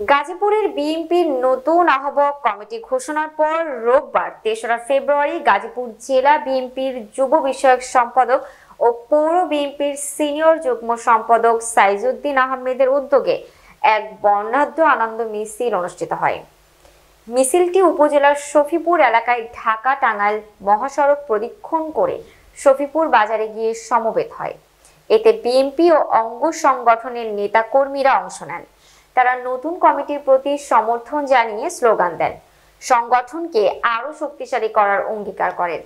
গাজীপুরের বিএনপির নতুন আহ্বায়ক কমিটি ঘোষণার পর রোববার ৩রা ফেব্রুয়ারি গাজীপুর জেলা বিএনপির যুব বিষয়ক সম্পাদক ও পৌর বিএনপির সিনিয়র যুগ্ম সম্পাদক সাইজউদ্দিন আহমেদের উদ্যোগে এক বর্ণাঢ্য আনন্দ মিছিল অনুষ্ঠিত হয়। মিছিলটি উপজেলার শফিপুর এলাকায় ঢাকা টাঙ্গাইল মহাসড়ক প্রদক্ষিণ করে শফিপুর বাজারে গিয়ে সমবেত হয়। এতে বিএনপি ও অঙ্গ সংগঠনের নেতাকর্মীরা অংশ নেন। তারা নতুন কমিটির প্রতি সমর্থন জানিয়ে স্লোগান দেন, সংগঠনকে আরো শক্তিশালী করার অঙ্গীকার করেন।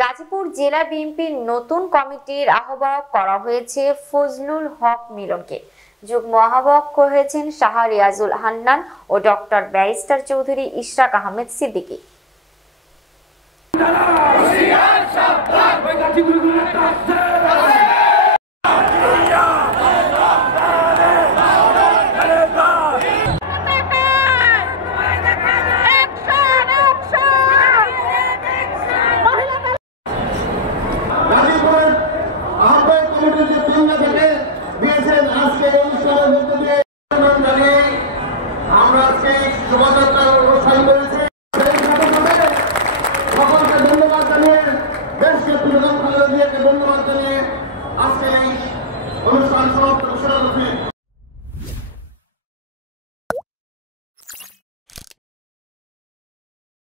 গাজীপুর জেলা বিএনপির নতুন কমিটির আহ্বায়ক করা হয়েছে ফজলুল হক মিলনকে, যুগ্ম আহ্বায়ক হয়েছেন শাহ রিয়াজুল হান্নান ও ডক্টর ব্যারিস্টার চৌধুরী ইশরাক আহমেদ সিদ্দিকী। ধন্যবাদ জানিয়ে আজকে এই অনুষ্ঠান সমাপ্ত ঘোষণা করছি।